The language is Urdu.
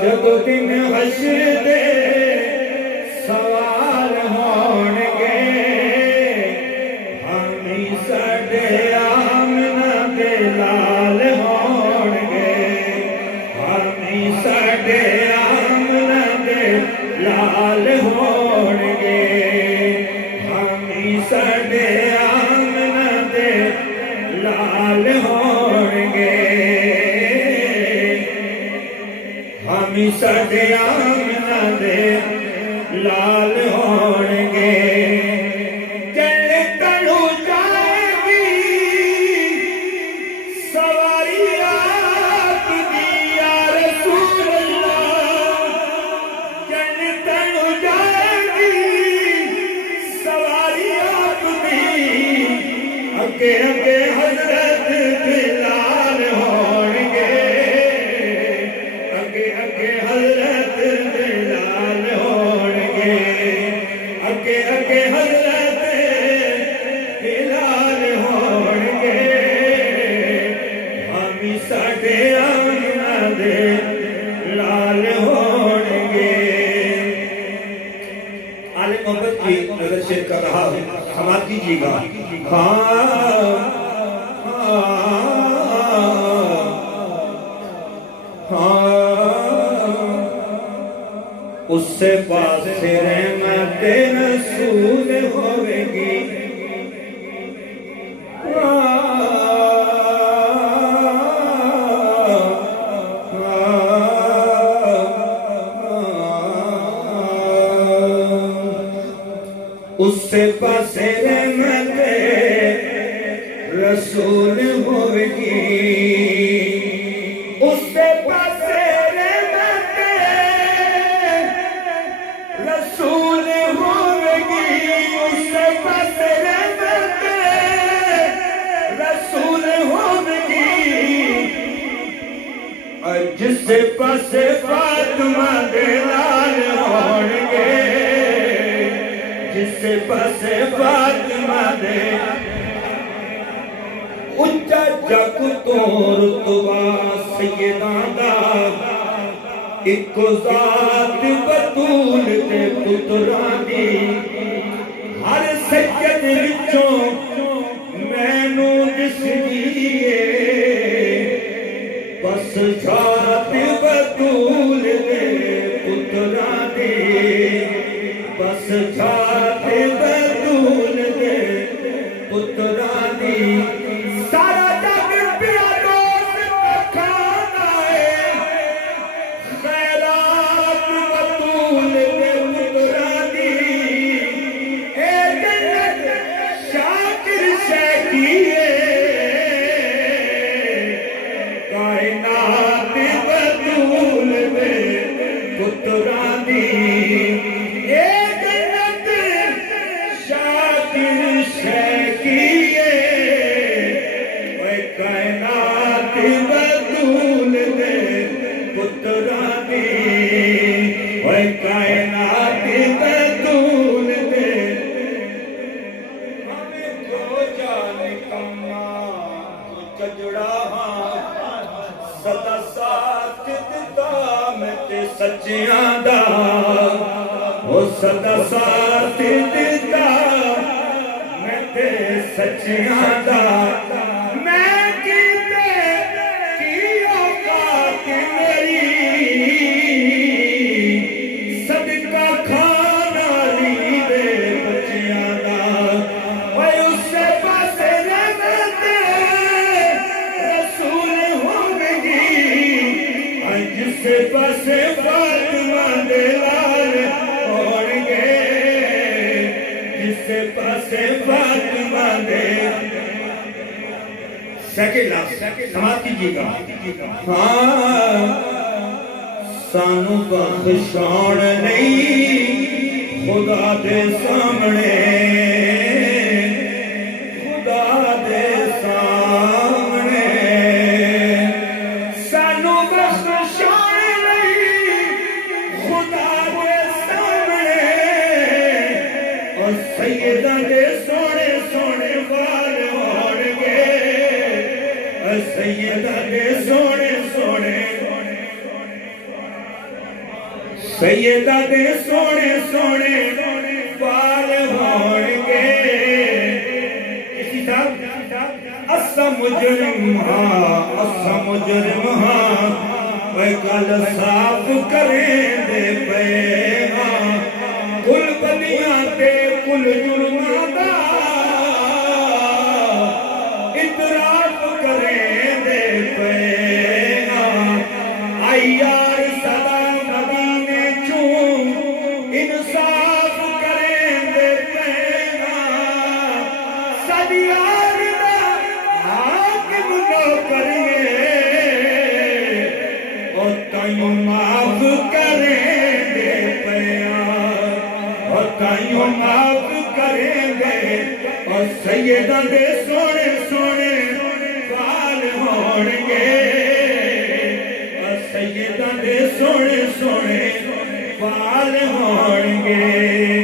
جب دن حشر دے سوال ہونگے ہمیں ساڈے آمنہ دے لال ہونگے ہمیں ساڈے آمنہ دے لال ہونگے ہمیں ساڈے آمنہ دے لال ہونگے ہمیں ساڈے آمنہ دے لال ہونگے جنت نو جائے گی سواری آپ دی یا رسول اللہ جنت نو جائے گی سواری آپ دی اگے اگے حضرت بلال ہونگے اگے اگے حضرت بلال ہونگے اگے اگے حضرت بلال ہونگے ہمیں ساڈے آمنہ دے لال ہونگے عالم محبت کی نظر شیر کر رہا ہے سماعت کیجیے گا اس سے پاس رحمت رسول ہوے گی اس سے پاس رحمت رسول ہوے گی اس سے پاس رحمت رسول ہوے گی اس سے پاس رحمت رسول ہوے گی اور جس سے پاس فاطمہ دے لال ہونگے جس سے پاس فاطمہ دے اچھا جگ تو رتبہ سیداں دا ایک ذات بطول دے پتراں دی ہر سجد وچوں مینوں دسدی اے بس ذات بطول دے پتراں دی بس ذات بطول دے پتراں دی سارا جگ پیا دوست کھانا ہے خیرات بطول دے پتراں دی اے جنت شاکر شیخی ہے کائنات بطول دے پتراں دی اے جنت شاکر شیخی کائنات بطول دے پتراں دی اوے کائنات بطول دے ہمیں کو جان کما چجڑا ہاں سدا ساتھ دتا میں تے سچیاں دا او سدا ساتھ دتا میں تے سچیاں دا پاسے فاطمہ دے لال ہونگے جس پاسے فاطمہ دے سیکنڈ لاکھ سماعت کیجیے گا سانو بخشان نہیں خدا دے سامنے خدا دے سامنے سانو بخشان خدا دے سامنے اور سیدہ دے سونے سونے بال ہونگے سیدہ سیدہ دے سونے سونے بال ہونگے کسی صاحب اسا مجرم ہاں وے کل صاف کریں دے پے ہاں کل بدیاں تے کل جرماں دا اطراف کریں دے پے ہاں آئی یار صدا مدینے چون انصاف کریں دے پے ہاں صدیار دا حاکم نو کریں اور تائیوں معاف کریں دے پیار اور تائیوں معاف کریں دے اور سیدہ دے سونے سونے بال ہونگے اور سیدہ دے سونے سونے بال ہونگے